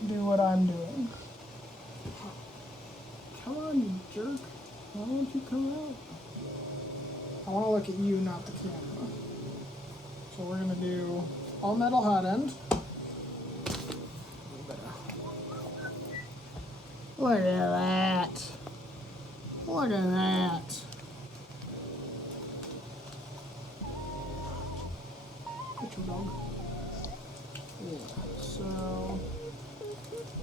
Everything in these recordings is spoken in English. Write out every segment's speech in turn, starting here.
Don't do what I'm doing. Come on, you jerk. Why won't you come out? I want to look at you, not the camera. So we're going to do all metal hot end. Look at that. Look at that. Get your dog. Yeah, so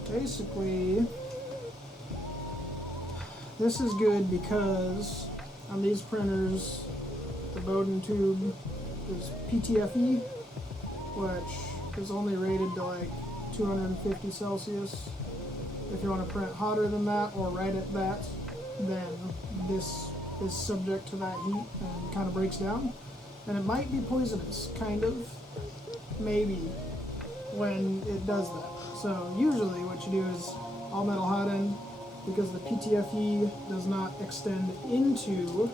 basically this is good because on these printers the Bowden tube is PTFE, which is only rated to like 250 Celsius. If you want to print hotter than that or right at that, then this is subject to that heat and kind of breaks down. And it might be poisonous, kind of, maybe, when it does that. So usually what you do is all metal hot end, because the PTFE does not extend into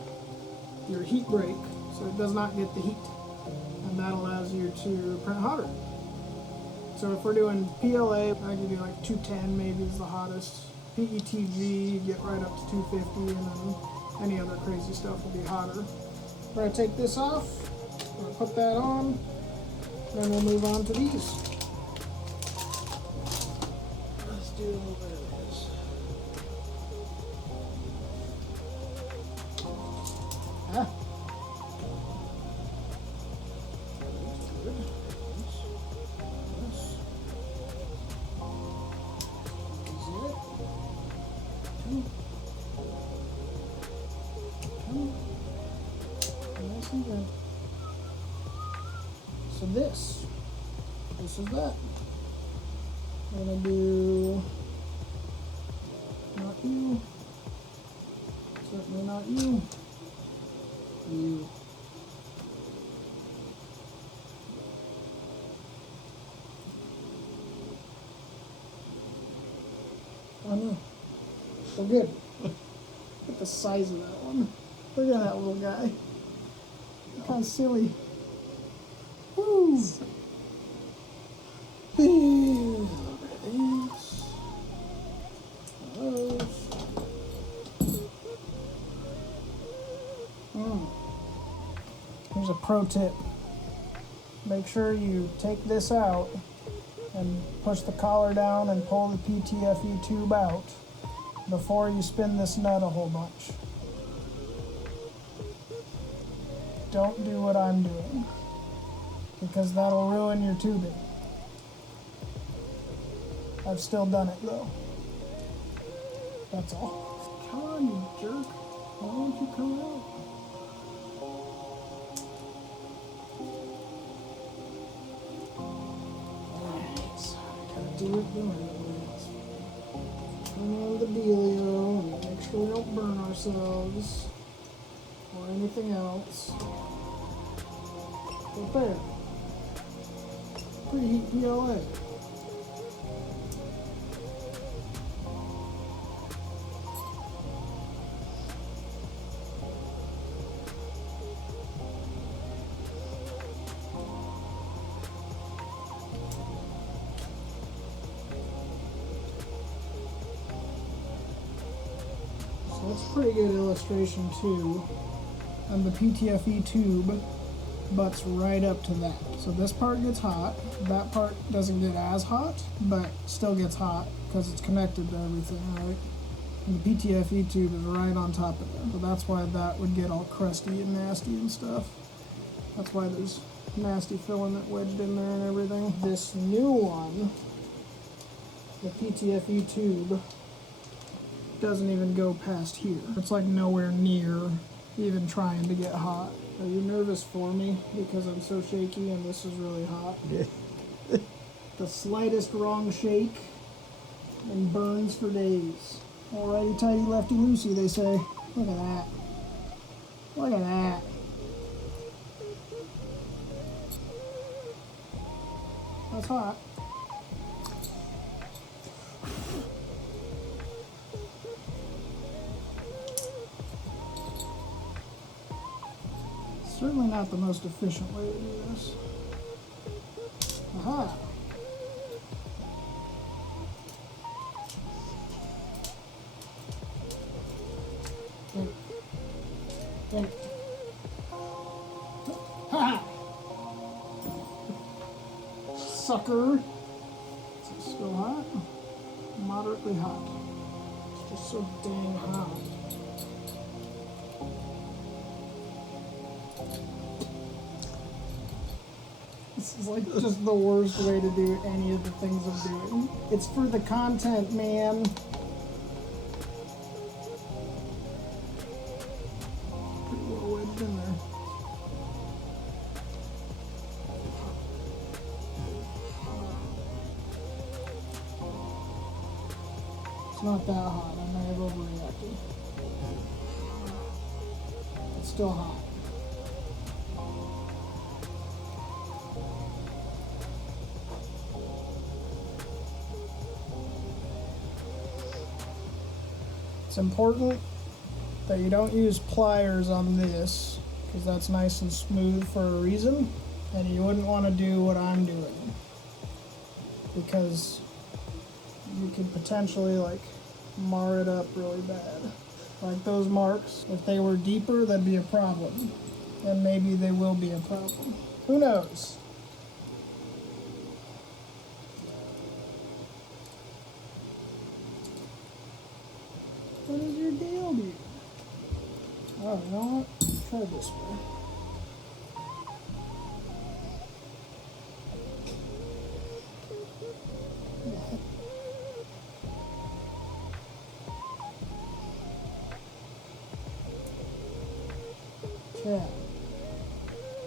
your heat break, so it does not get the heat, and that allows you to print hotter. So if we're doing PLA, I could do like 210 maybe is the hottest. PETG, you get right up to 250, and then any other crazy stuff will be hotter. We're going to take this off, we're going to put that on, then we'll move on to these. Let's do a little bit of this. Ah. So this is that. I'm gonna do not you, certainly not you, you. Oh no, so good. Look at the size of that one. Look at that little guy. Look how silly. Woo! Here's a pro tip. Make sure you take this out and push the collar down and pull the PTFE tube out before you spin this nut a whole bunch. Don't do what I'm doing, because that'll ruin your tubing. I've still done it though. That's all. Come on, you jerk. Why won't you come out? Alright, gotta do it the right way. Turn on the dealio and make sure we don't burn ourselves or anything else. But there. Preheat PLA. So that's a pretty good illustration too. And the PTFE tube butts right up to that. So this part gets hot, that part doesn't get as hot, but still gets hot because it's connected to everything, right? And the PTFE tube is right on top of it. So that's why that would get all crusty and nasty and stuff. That's why there's nasty filament wedged in there and everything. This new one, the PTFE tube, doesn't even go past here. It's like nowhere near even trying to get hot. Are you nervous for me because I'm so shaky and this is really hot? Yeah. The slightest wrong shake and burns for days. Alrighty tighty lefty loosey, they say. Look at that. Look at that. That's hot. Certainly not the most efficient way to do this. Aha! sucker. Is it still hot? Moderately hot. It's just so dang hot. This is like just the worst way to do any of the things I'm doing. It's for the content, man. Pretty well wedged in there. It's not that hot. I may have overreacted. It's still hot. It's important that you don't use pliers on this, because that's nice and smooth for a reason, and you wouldn't want to do what I'm doing, because you could potentially like mar it up really bad. Like those marks, if they were deeper, that'd be a problem, and maybe they will be a problem. Who knows? What is your deal, dude? Oh, you know what? Let's try this way. Okay.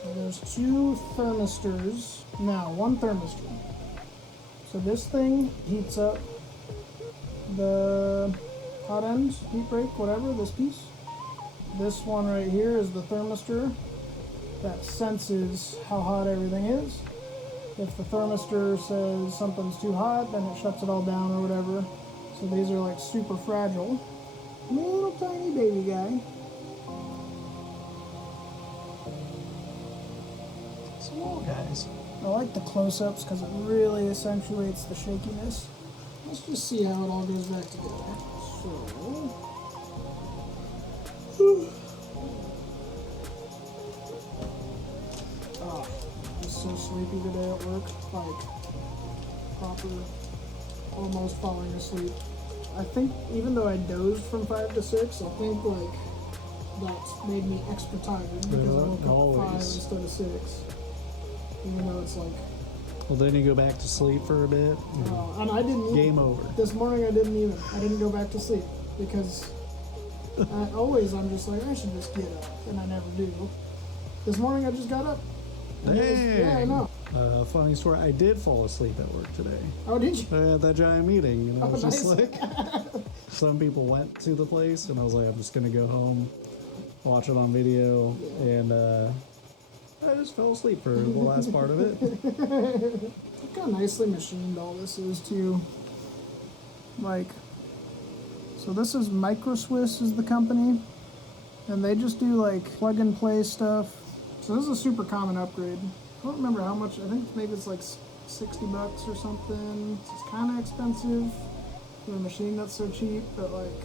So there's two thermistors. Now, one thermistor. So this thing heats up the hot end, heat break, whatever, this piece. This one right here is the thermistor that senses how hot everything is. If the thermistor says something's too hot, then it shuts it all down or whatever. So these are like super fragile. Little tiny baby guy. Small guys. I like the close-ups because it really accentuates the shakiness. Let's just see how it all goes back together. So, I'm so sleepy today at work, like proper, almost falling asleep. I think even though I dozed from 5 to 6, I think like that's made me extra tired because I woke up at 5 instead of 6. Even though it's like. Well, then you go back to sleep for a bit. And I didn't even. Game over. This morning I didn't go back to sleep because I'm just like, I should just get up, and I never do. This morning I just got up. Yeah, I know. Funny story, I did fall asleep at work today. Oh, did you? I had that giant meeting, and I was just nice. like, some people went to the place, and I was like, I'm just going to go home, watch it on video, and I just fell asleep for the last part of it. Look how nicely machined all this is, too. Like, so this is Microswiss is the company, and they just do like plug and play stuff. So this is a super common upgrade. I don't remember how much. I think maybe it's like $60 or something. It's kind of expensive for a machine that's so cheap, but like,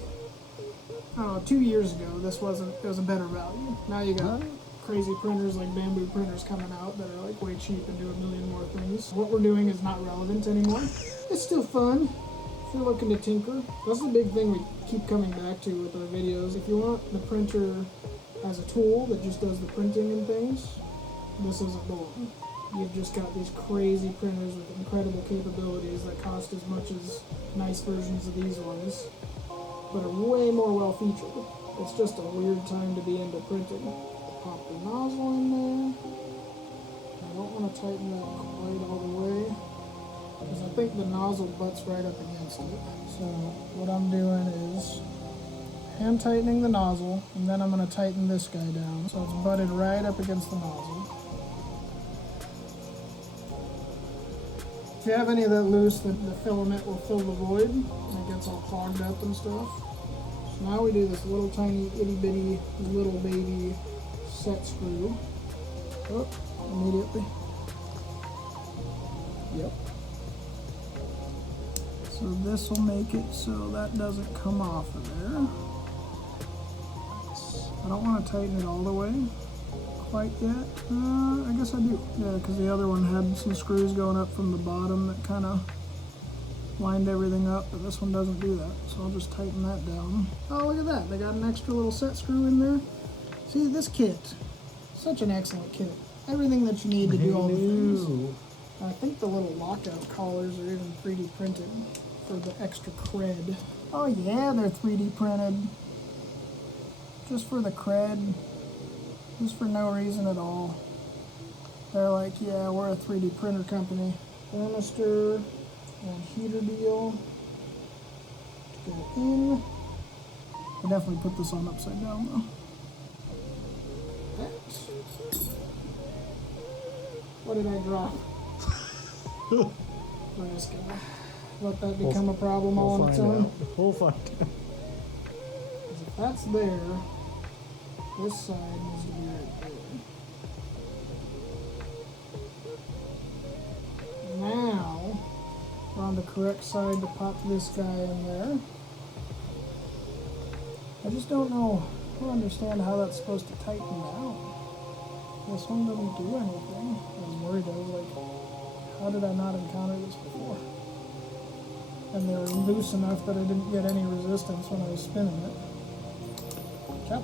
I don't know, 2 years ago it was a better value. Now you got crazy printers like bamboo printers coming out that are like way cheap and do a million more things. What we're doing is not relevant anymore. It's still fun if you're looking to tinker. That's the big thing we keep coming back to with our videos. If you want the printer as a tool that just does the printing and things, this isn't the one. You've just got these crazy printers with incredible capabilities that cost as much as nice versions of these ones, but are way more well featured. It's just a weird time to be into printing. Pop the nozzle in there. I don't want to tighten that quite all the way, because I think the nozzle butts right up against it. So what I'm doing is hand tightening the nozzle, and then I'm going to tighten this guy down so it's butted right up against the nozzle. If you have any of that loose, the filament will fill the void and it gets all clogged up and stuff. So now we do this little tiny itty bitty little baby set screw. Oh, immediately. Yep. So this will make it so that doesn't come off of there. I don't want to tighten it all the way. quite yet. I guess I do. Yeah, because the other one had some screws going up from the bottom that kind of lined everything up, but this one doesn't do that. So I'll just tighten that down. Oh, look at that. They got an extra little set screw in there. See, this kit, such an excellent kit. Everything that you need to do all the things. I think the little lockout collars are even 3D printed for the extra cred. Oh yeah, they're 3D printed. Just for the cred. Just for no reason at all. They're like, yeah, we're a 3D printer company. Thermistor and heater deal. To go in. I definitely put this on upside down though. What did I drop? I'm just gonna let that become a problem all on its own. We'll find out. If that's there, this side needs to be right there. Now, we're on the correct side to pop this guy in there. I just don't know, I don't understand how that's supposed to tighten down. This one doesn't do anything. I was worried, I was like, how did I not encounter this before? And they were loose enough that I didn't get any resistance when I was spinning it. Yep.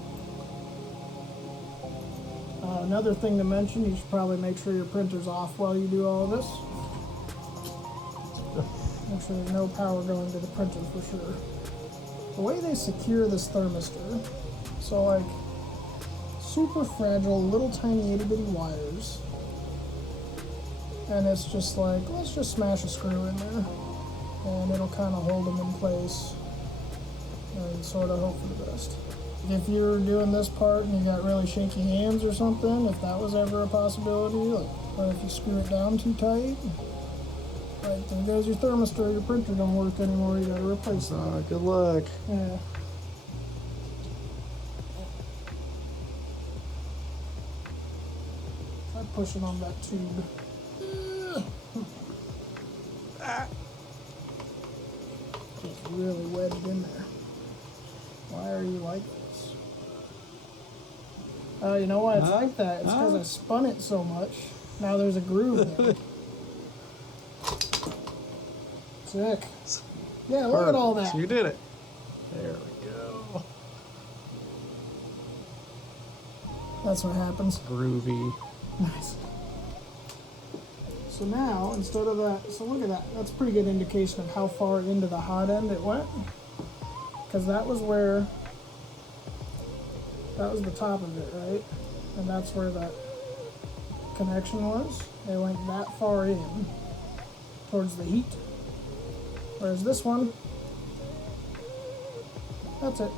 Another thing to mention, you should probably make sure your printer's off while you do all of this. Make sure there's no power going to the printer for sure. The way they secure this thermistor, so like super fragile, little tiny itty bitty wires, and it's just like, let's just smash a screw in there, and it'll kind of hold them in place, and sort of hope for the best. If you're doing this part and you got really shaky hands or something, if that was ever a possibility, like, or if you screw it down too tight, like, there goes your thermistor, your printer don't work anymore, you gotta replace that. Good luck. Yeah. Try pushing on that tube. Just really wedded in there. Why are you like this? Oh, you know why it's like that? It's because I spun it so much. Now there's a groove there. Sick. Yeah, look at all that. You did it. There we go. That's what happens. Groovy. Nice. So now, instead of that, so look at that. That's a pretty good indication of how far into the hot end it went. Because that was where, that was the top of it, right? And that's where that connection was. It went that far in towards the heat. Whereas this one, that's it.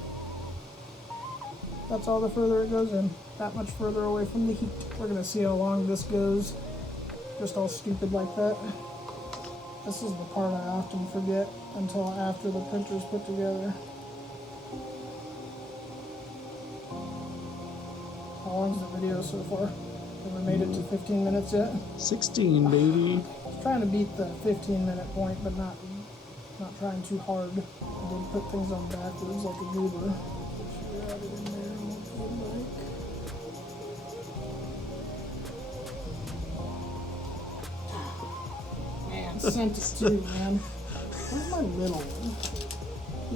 That's all the further it goes in. That much further away from the heat. We're gonna see how long this goes. Just all stupid like that. This is the part I often forget until after the printer's put together. How long's the video so far? Have we made it to 15 minutes yet? 16, baby. I was trying to beat the 15-minute point, but not trying too hard. I did put things on backwards like a goober. Should add it in there and look good like. Man, sent it too, man. Where's my middle one?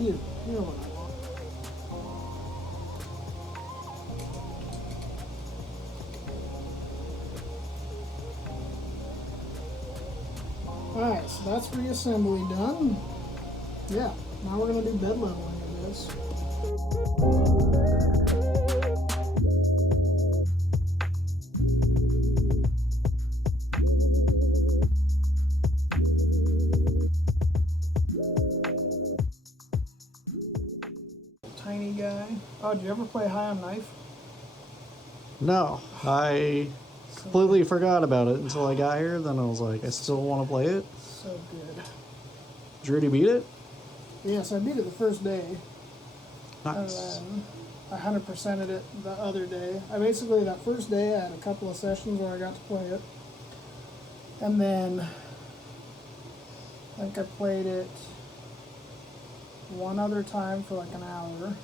Here what I want. Alright, so that's reassembly done. Yeah, now we're going to do bed leveling, I guess. Tiny guy. Oh, did you ever play High on Knife? No, I completely forgot about it until I got here. Then I was like, I still want to play it. So good. Did you already beat it? Yes, I beat it the first day. Nice. And then I 100%ed it the other day. I basically, that first day, I had a couple of sessions where I got to play it. And then, I think I played it one other time for like an hour.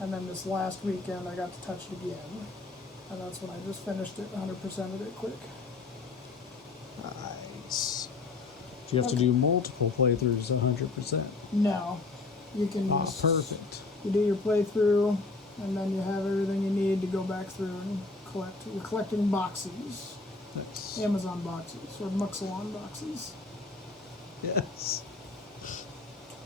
And then this last weekend, I got to touch it again. And that's That's when I just finished it, 100%ed it quick. Nice. Do you have to do multiple playthroughs 100%? No. You can just... Perfect. You do your playthrough, and then you have everything you need to go back through and collect. You're collecting boxes. Nice. Amazon boxes, or Muxalon boxes. Yes.